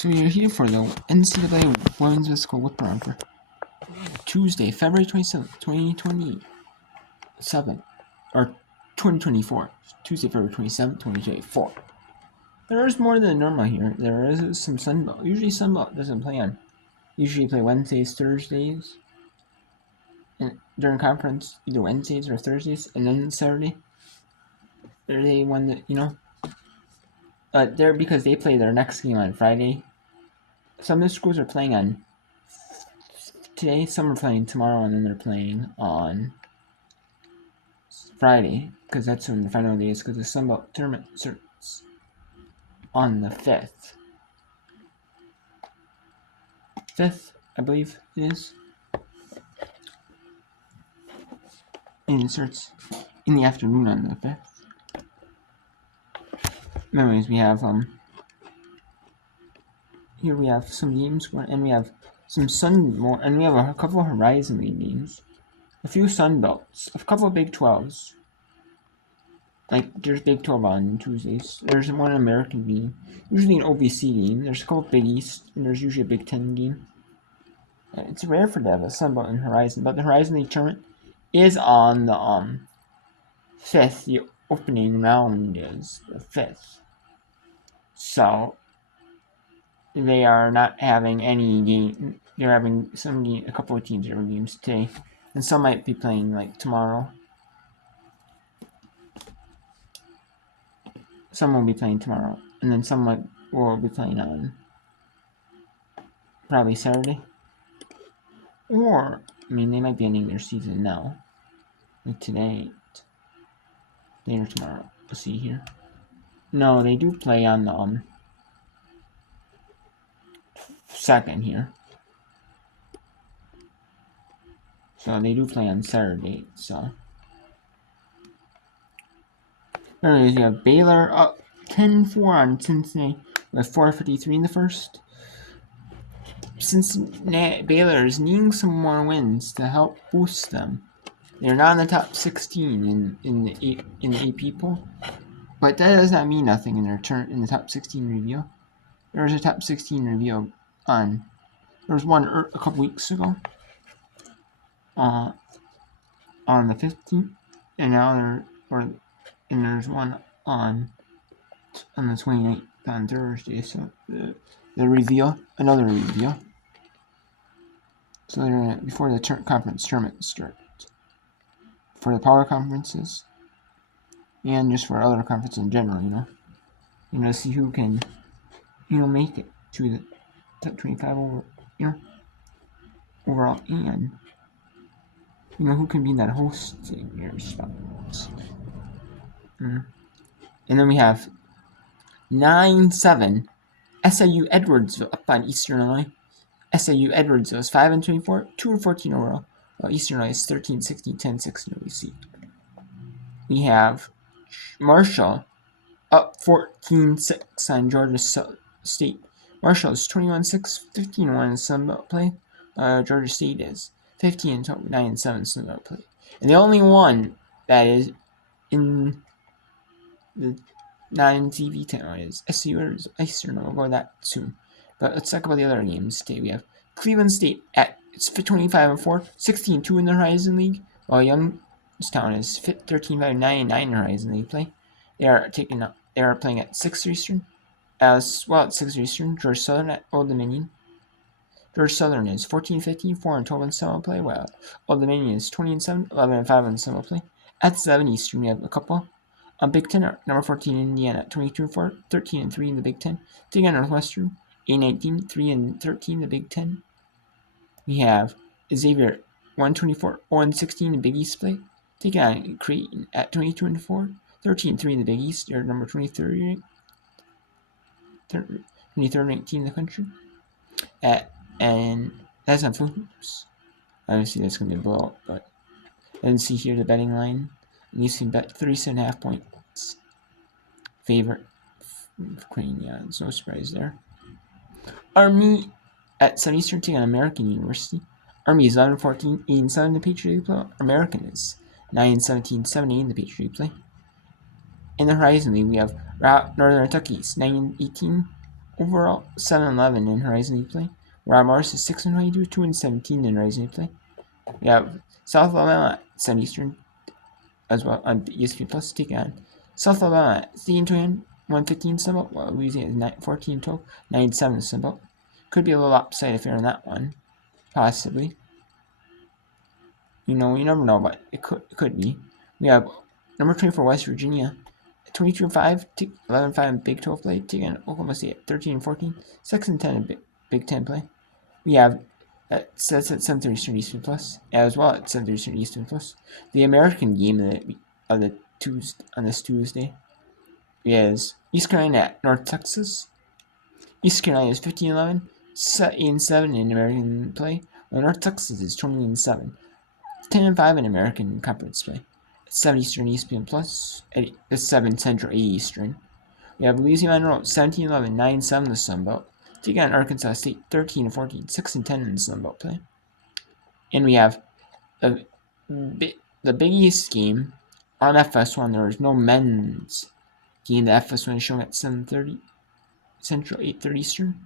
So you're here for the NCAA Women's Physical Whip Around for Tuesday, February 27th, 2027, or 2024. Tuesday, February 27th, 2024. There is more than normal here. There is some Sunbelt. Usually Sunbelt doesn't play on. Usually play Wednesdays, Thursdays, and during conference, either Wednesdays or Thursdays, and then Saturday. They won the, they're because they play their next game on Friday. Some of the schools are playing on today, some are playing tomorrow, and then they're playing on Friday, because that's when the final day is, because the Sunbelt tournament starts on the 5th. 5th, I believe it is. And it starts in the afternoon on the 5th. Anyways, we have, here we have some games, and we have some and we have a couple of Horizon League games, a few Sunbelts, a couple of Big 12s. Like, there's Big 12 on Tuesdays. There's one American game, usually an OVC game. There's a couple of Big East, and there's usually a Big 10 game. It's rare for to have a Sunbelt and Horizon, but the Horizon League tournament is on the 5th. The opening round is the 5th. So they are not having any game. They're having a couple of teams that are games today, and some might be playing like tomorrow. Some will be playing tomorrow, and then some will be playing on probably Saturday. Or, they might be ending their season now, like today or tomorrow. We'll see here. No, they do play on the 2nd here. So they do play on Saturday, so. Anyways, you have Baylor up 10-4 on Cincinnati with 4:53 in the first. Baylor is needing some more wins to help boost them. They're not in the top 16 in the AP poll, but that does not mean nothing in the top 16 review. There was a top 16 review there was one a couple weeks ago on the 15th, and now there's one on the 29th on Thursday. So another review. So they're before the conference tournament start, for the power conferences, and just for other conferences in general. To see who can, make it to the top 25 overall, and who can be in that hosting year spot. And then we have 9-7 SIU Edwardsville up on Eastern Illinois. SIU Edwardsville is 5-24, 2-14 overall, while Eastern Illinois is 13-16, 10-6 in OVC. We have Marshall up 14-6 on Georgia State. Marshall is 21-6, 15-1 in Sunbelt play. Georgia State is 15-9 in Sunbelt play. And the only one that is in the non-TV channel is SU Eastern. We'll go to that soon. But let's talk about the other games today. We have Cleveland State it's 25-4, 16-2 in the Horizon League, while Youngstown is 13-5, 9-9 in Horizon League play. They are playing at 6 Eastern. As well at 6 Eastern, George Southern at Old Dominion. George Southern is 14-15, 4-12 in summer play, while Old Dominion is 20-7, 11-5 in summer play. At 7 Eastern, we have a couple. On Big Ten, number 14 Indiana at 22-4, 13-3 in the Big Ten. Taking on Northwestern, 8-19, 3-13 the Big Ten. We have Xavier 1-24, 0-16 in the Big East play. Taking on Creighton at 22-4, 13-3 in the Big East. They're number 23rd ranked team in the country. And that's on Hoops. Obviously, that's going to be a blowout, but I didn't see here the betting line. And you see bet 37.5 points. Favorite Creighton, yeah, there's no surprise there. Army at 7 Eastern taking on American University. Army is 11-14, 8-7 in the Patriot League play. American is 9-17, 7-8 in the Patriot League play. In the Horizon League, we have Northern Kentucky 9-18, overall 7-11 in Horizon League play. Rob Morris is 6-22, 2-17 in Horizon League play. We have South Alabama at 7 Eastern as well on ESPN Plus taking on South Alabama at 3-21, 115 Sunbelt, while Louisiana is 14-12, 9-7 Sunbelt. Could be a little upside if you're on that one, possibly. You never know, but it could be. We have number 24 West Virginia, 22-5, 11-5 in Big 12 play, taking Oklahoma State at 13-14, 6-10 in Big 10 play. We have that's at 7:30 Eastern Plus, as well at 7:30 Eastern Plus. The American game of the on this Tuesday is East Carolina at North Texas. East Carolina is 15-11, 8-7 in American play, while North Texas is 20-7. 10-5 in American Conference play. At 7 Eastern ESPN Plus, at 7 Central 8 Eastern. We have Louisiana Monroe 17-11, 9-7 in the Sun Belt. Taking on Arkansas State 13-14, 6-10 in the Sun Belt play. And we have the Big East game on FS1. There is no men's game. The FS1 is showing at 7:30 Central, 8:30 Eastern.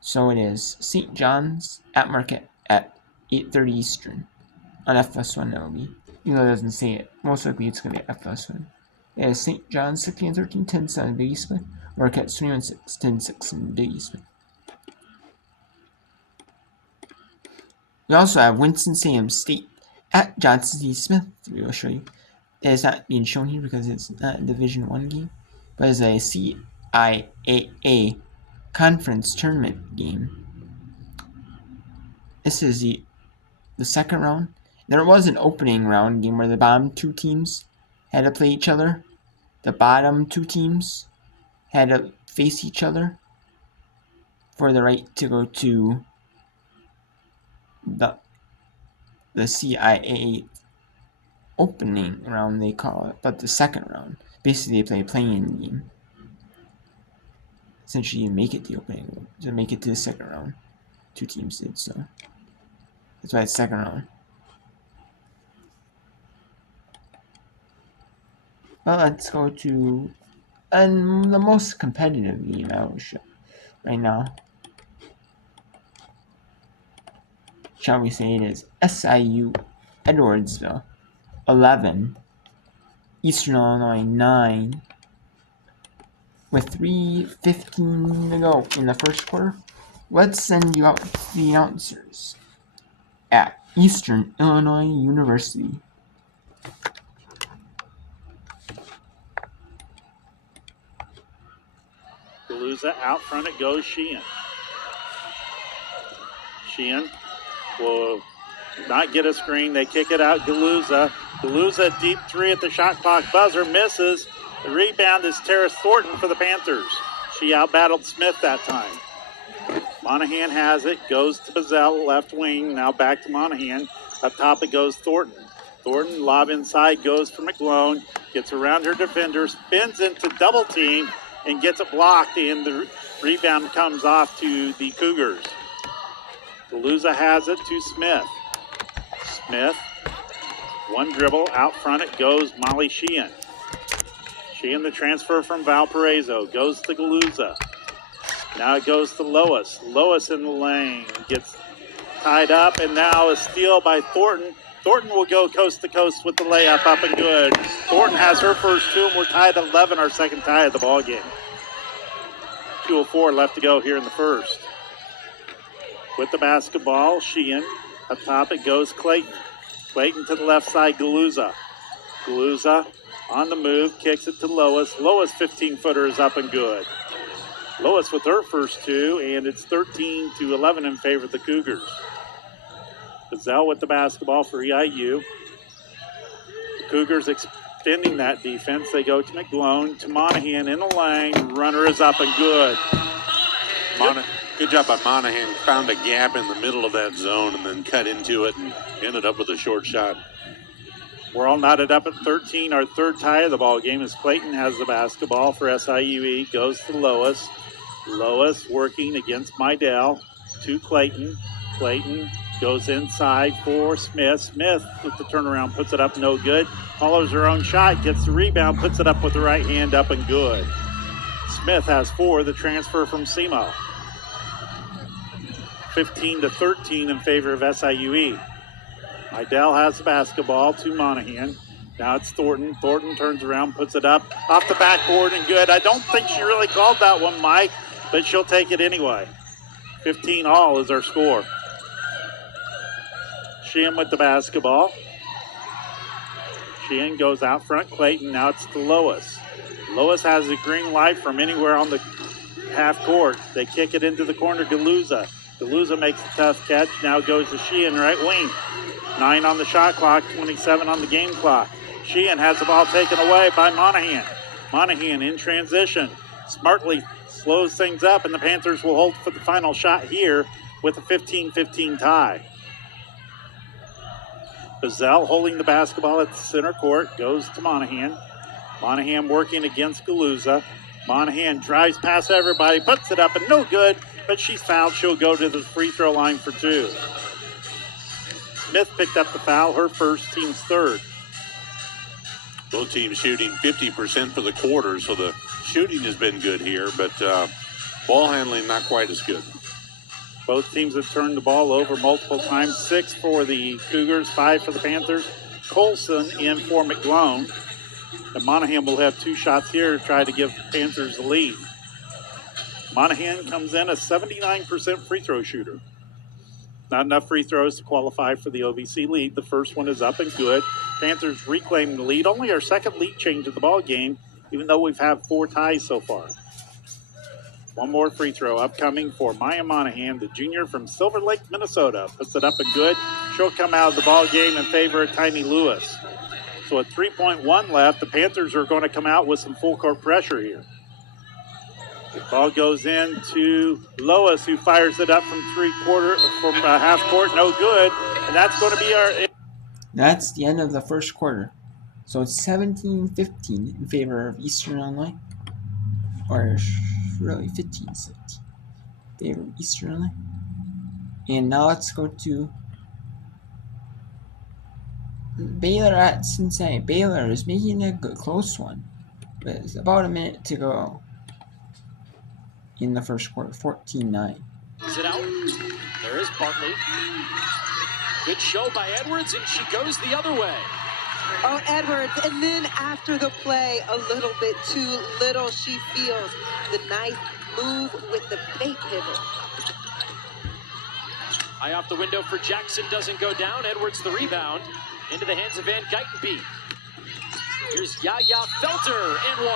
So it is St. John's at Marquette at 8:30 Eastern. On FS1 that will be. Even though it doesn't say it. Most likely it's going to be FS1. It is St. John's 16-13, 10-7 Big East play. Marquette 21-6, 10-6 in Big East play. We also have Winston-Salem State at Johnson C. Smith. We will show you. It is not being shown here because it's not a Division 1 game, but it's a CIAA conference tournament game. This is the second round. There was an opening round game where the bottom two teams had to play each other. The bottom two teams had to face each other for the right to go to the CIAA opening round, they call it, but the second round. Basically, they play a playing game. Essentially, you make it the opening, to make it to the second round. Two teams did, so that's why it's second round. Well, let's go to the most competitive game I will show right now. Shall we say it is SIU Edwardsville 11, Eastern Illinois 9, with 3:15 to go in the first quarter. Let's send you out the announcers at Eastern Illinois University. Galuza out front, it goes Sheehan. Sheehan will not get a screen. They kick it out. Galuza deep three at the shot clock buzzer, misses. The rebound is Terrace Thornton for the Panthers. She outbattled Smith that time. Monahan has it, goes to Bazell, left wing, now back to Monahan. Up top it goes Thornton. Thornton, lob inside, goes for McGlone, gets around her defender, spins into double team, and gets it blocked, and the rebound comes off to the Cougars. Galuza has it to Smith. Smith, one dribble, out front it goes Molly Sheehan. Sheehan, the transfer from Valparaiso, goes to Galuza. Now it goes to Lois. Lois in the lane, gets tied up, and now a steal by Thornton. Thornton will go coast to coast with the layup, up and good. Thornton has her first two, and we're tied at 11, our second tie of the ball game. 2:04 left to go here in the first. With the basketball, Sheehan. Up top it goes Clayton. Clayton to the left side, Galuza. Galuza on the move, kicks it to Lois. Lois, 15-footer is up and good. Lois with her first two, and it's 13-11 in favor of the Cougars. Bazell with the basketball for EIU. The Cougars extending that defense. They go to McGlone, to Monahan in the lane. Runner is up and good. Good job by Monahan. Found a gap in the middle of that zone and then cut into it and ended up with a short shot. We're all knotted up at 13. Our third tie of the ball game is Clayton has the basketball for SIUE. Goes to Lois. Lois working against Mydell. To Clayton. Clayton goes inside for Smith. Smith with the turnaround puts it up, no good. Follows her own shot, gets the rebound, puts it up with the right hand, up and good. Smith has 4, the transfer from SEMO. 15-13 in favor of SIUE. Idell has the basketball to Monahan. Now it's Thornton. Thornton turns around, puts it up off the backboard and good. I don't think she really called that one, Mike, but she'll take it anyway. 15 all is our score. Sheehan with the basketball. Sheehan goes out front. Clayton. Now it's to Lois. Lois has a green light from anywhere on the half court. They kick it into the corner. Galuza. Galuza makes a tough catch. Now goes to Sheehan, right wing. 9 on the shot clock, 27 on the game clock. Sheehan has the ball taken away by Monahan. Monahan in transition. Smartly slows things up, and the Panthers will hold for the final shot here with a 15-15 tie. Bazell holding the basketball at the center court, goes to Monahan. Monahan working against Galuza. Monahan drives past everybody, puts it up, and no good, but she's fouled. She'll go to the free throw line for 2. Smith picked up the foul, her first, team's third. Both teams shooting 50% for the quarter, so the shooting has been good here, but ball handling not quite as good. Both teams have turned the ball over multiple times. 6 for the Cougars, 5 for the Panthers. Colson in for McGlone. And Monahan will have 2 shots here to try to give the Panthers the lead. Monahan comes in a 79% free throw shooter. Not enough free throws to qualify for the OVC lead. The first one is up and good. Panthers reclaiming the lead. Only our second lead change of the ball game, even though we've had 4 ties so far. One more free throw upcoming for Maya Monahan, the junior from Silver Lake, Minnesota. Puts it up and good. She'll come out of the ball game in favor of Tiny Lewis. So at 3.1 left, the Panthers are going to come out with some full court pressure here. The ball goes in to Lois, who fires it up from half court, no good. And that's going to be our... That's the end of the first quarter. So it's 17-15 in favor of Eastern Illinois. Or really 15-17 in favor of Eastern Illinois. And now let's go to Baylor at Cincinnati. Baylor is making a good, close one. But it's about a minute to go in the first quarter, 14-9. Is it out? There is Bartley. Good show by Edwards, and she goes the other way. Oh, Edwards, and then after the play, a little bit too little, she feels the nice move with the fake pivot. High off the window for Jackson, doesn't go down. Edwards the rebound, into the hands of Van Geitenbeek. Here's Yaya Felter and 1.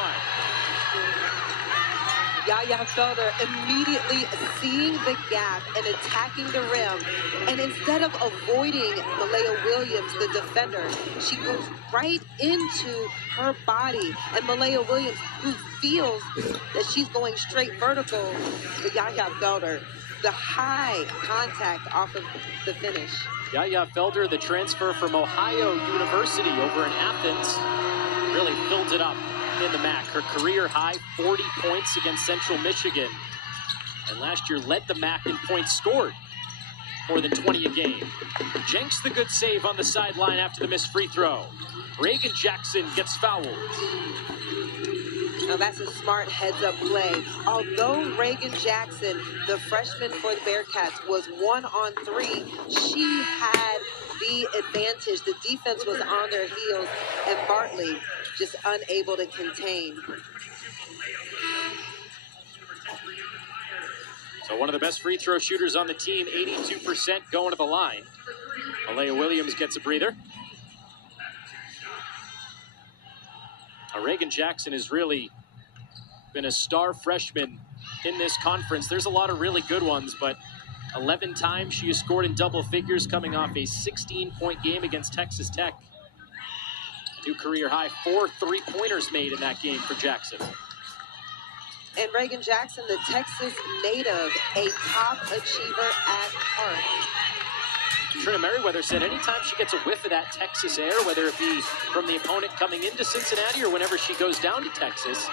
Yaya Felder immediately seeing the gap and attacking the rim. And instead of avoiding Malaya Williams, the defender, she goes right into her body. And Malaya Williams, who feels that she's going straight vertical, to Yaya Felder, the high contact off of the finish. Yaya Felder, the transfer from Ohio University over in Athens, really filled it up in the MAC. Her career high 40 points against Central Michigan, and last year led the MAC in points scored, more than 20 a game. Jenks the good save on the sideline after the missed free throw. Reagan Jackson gets fouled. Now that's a smart heads-up play. Although Reagan Jackson, the freshman for the Bearcats, was 1-on-3, she had the advantage. The defense was on their heels, and Bartley just unable to contain. So one of the best free throw shooters on the team, 82% going to the line. Malaya Williams gets a breather. Now Reagan Jackson has really been a star freshman in this conference. There's a lot of really good ones, but 11 times she has scored in double figures, coming off a 16-point game against Texas Tech. A new career high, 4 3-pointers made in that game for Jackson. And Reagan Jackson, the Texas native, a top achiever at heart. Trina Merriweather said anytime she gets a whiff of that Texas air, whether it be from the opponent coming into Cincinnati or whenever she goes down to Texas,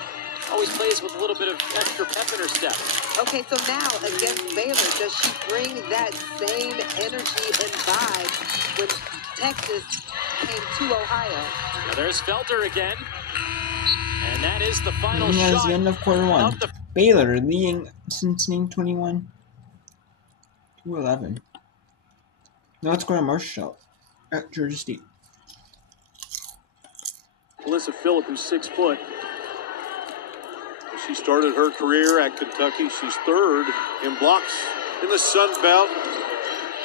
always plays with a little bit of extra pep in her step. Okay, so now against Baylor, does she bring that same energy and vibe when Texas came to Ohio? Now there's Felter again. And that is the final And that is shot the end of quarter one. of the Baylor leading Cincinnati 21-11. Now let's go to Marshall at Georgia State. Alyssa Phillip, who's 6 foot. She started her career at Kentucky. She's third in blocks in the Sun Belt.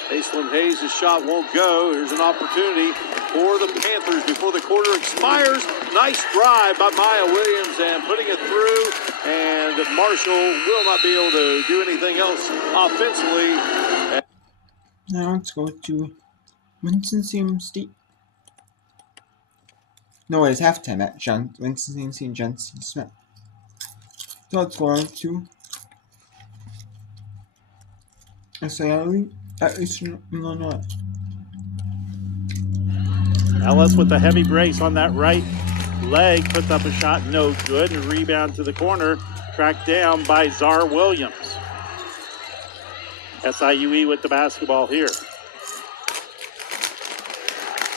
Aislinn Hayes' shot won't go. Here's an opportunity for the Panthers before the quarter expires. Nice drive by Maya Williams and putting it through. And Marshall will not be able to do anything else offensively. Now let's go to Winston-Salem State. No, it's halftime at Winston-Salem State Johnson Smith. So let's go on to SILE at Eastern Illinois. Ellis with the heavy brace on that right leg, puts up a shot, no good, and a rebound to the corner, tracked down by Czar Williams. SIUE with the basketball here.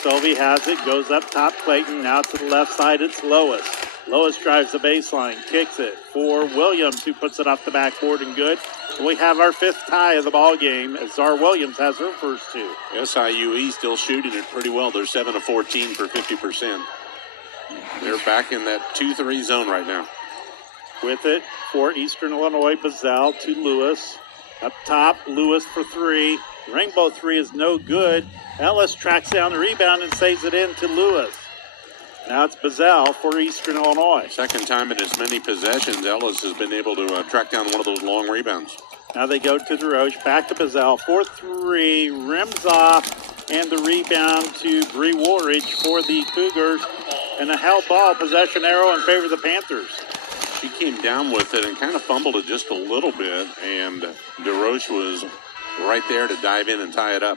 Sylvie has it, goes up top, Clayton, now to the left side, it's Lois. Lois drives the baseline, kicks it for Williams, who puts it off the backboard and good. And we have our 5th tie of the ball game as Czar Williams has her first 2. SIUE still shooting it pretty well. They're 7 of 14 for 50%. They're back in that 2-3 zone right now. With it for Eastern Illinois, Bazell to Lewis. Up top, Lewis for 3. Rainbow 3 is no good. Ellis tracks down the rebound and saves it in to Lewis. Now it's Bazell for Eastern Illinois. Second time in as many possessions, Ellis has been able to track down one of those long rebounds. Now they go to DeRoche, back to Bazell for 3, rims off, and the rebound to Bree Woolridge for the Cougars. And a held ball, possession arrow in favor of the Panthers. She came down with it and kind of fumbled it just a little bit, and DeRoche was right there to dive in and tie it up.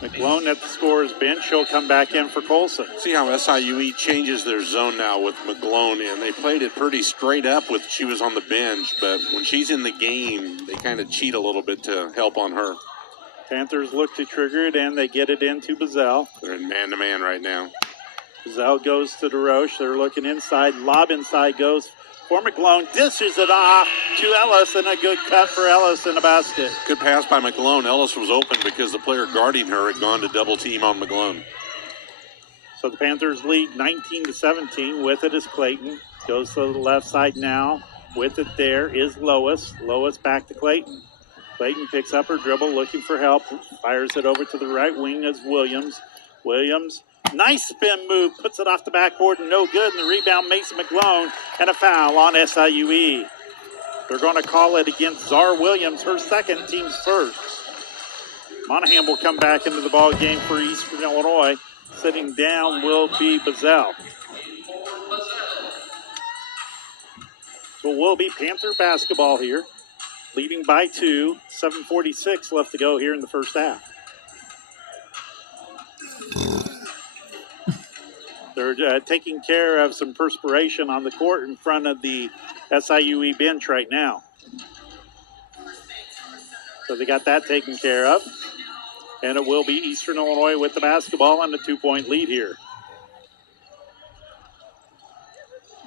McClone at the scorer's bench. She'll come back in for Colson. See how SIUE changes their zone now with McGlone, and they played it pretty straight up with she was on the bench, but when she's in the game, they kind of cheat a little bit to help on her. Panthers look to trigger it, and they get it into Bazell. They're in man-to-man right now. Bazell goes to DeRoche. They're looking inside. Lob inside goes for McGlone. Dishes it off to Ellis, and a good cut for Ellis in a basket. Good pass by McGlone. Ellis was open because the player guarding her had gone to double team on McGlone. So the Panthers lead 19-17. With it is Clayton. Goes to the left side now. With it there is Lois. Lois back to Clayton. Clayton picks up her dribble, looking for help. Fires it over to the right wing as Williams. Williams, nice spin move, puts it off the backboard and no good. And the rebound, Mason McGlone, and a foul on SIUE. They're going to call it against Czar Williams, her second, team's first. Monahan will come back into the ball game for Eastern Illinois. Sitting down will be Bazell. So will be Panther basketball here. Leading by 2, 7:46 left to go here in the first half. They're taking care of some perspiration on the court in front of the SIUE bench right now. So they got that taken care of. And it will be Eastern Illinois with the basketball and a 2-point lead here.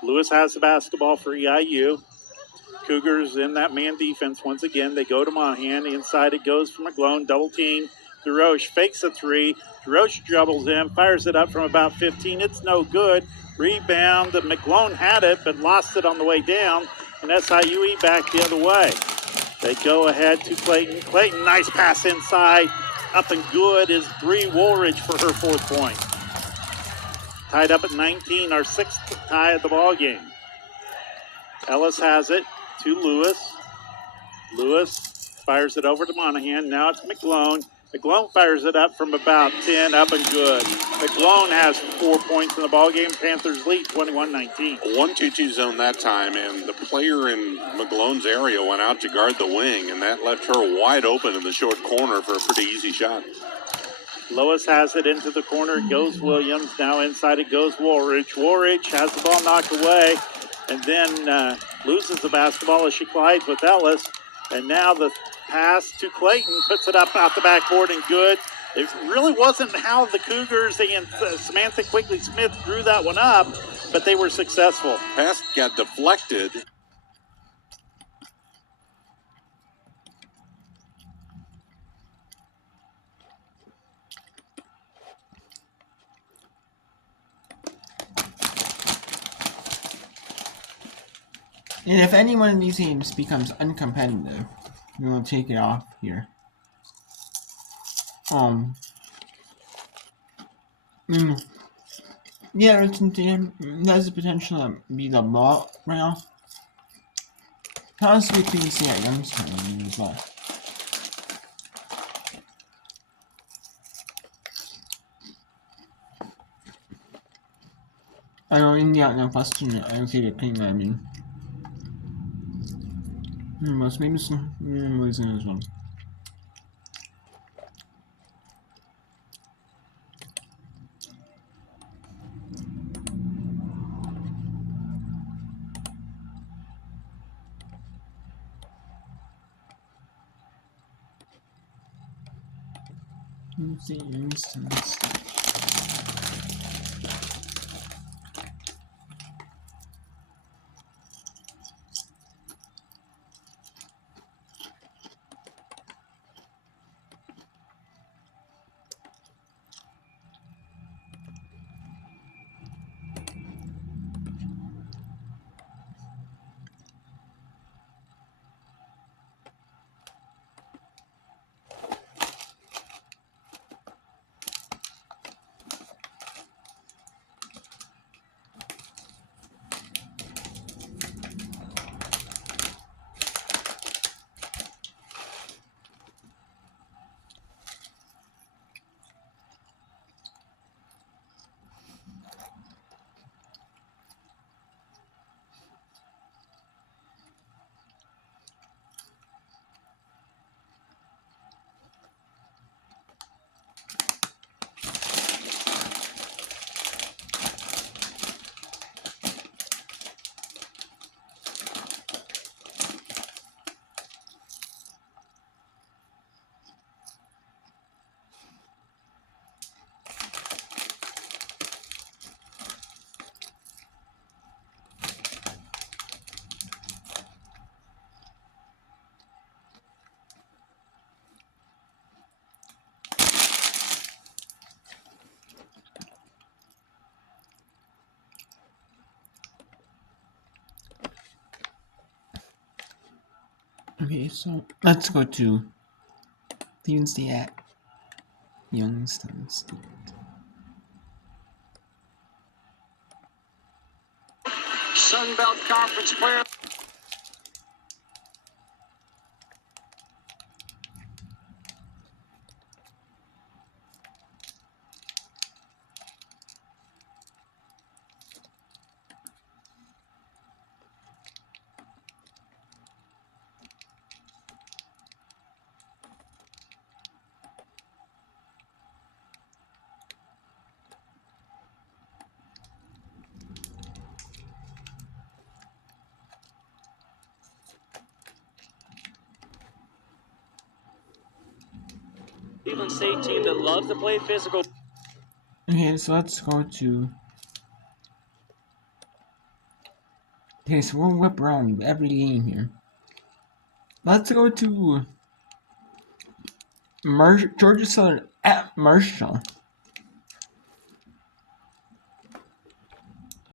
Lewis has the basketball for EIU. Cougars in that man defense once again. They go to Monahan. Inside it goes for McGlone. Double team. DeRoche fakes a 3. DeRoche dribbles in. Fires it up from about 15. It's no good. Rebound. McGlone had it but lost it on the way down. And SIUE back the other way. They go ahead to Clayton. Clayton, nice pass inside. Up and good is Bree Woolridge for her 4th point. Tied up at 19. Our 6th tie of the ball game. Ellis has it to Lewis. Lewis fires it over to Monahan. Now it's McGlone. McGlone fires it up from about 10, up and good. McGlone has 4 points in the ballgame. Panthers lead 21-19. A 1-2-2 zone that time, and the player in McGlone's area went out to guard the wing, and that left her wide open in the short corner for a pretty easy shot. Lois has it into the corner. Goes Williams. Now inside it goes Woolridge. Woolridge has the ball knocked away and then loses the basketball as she collides with Ellis. And now the pass to Clayton puts it up off the backboard and good. It really wasn't how the Cougars and Samantha Quigley-Smith drew that one up, but they were successful. Pass got deflected. And if any one of these games becomes uncompetitive, we will take it off here. Yeah, Richmond team has the potential to be the ball right now. Possibly PVC at Youngstown as well. I know India no question. I will take a clean landing. Maybe some losing as well. Let's see, instance. Okay, so let's go to Cleveland State at Youngstown State. Sun Belt Conference player. Cleveland State team that loves to play physical. Okay, so let's go to. Okay, so we'll whip around every game here. Let's go to Georgia Southern at Marshall.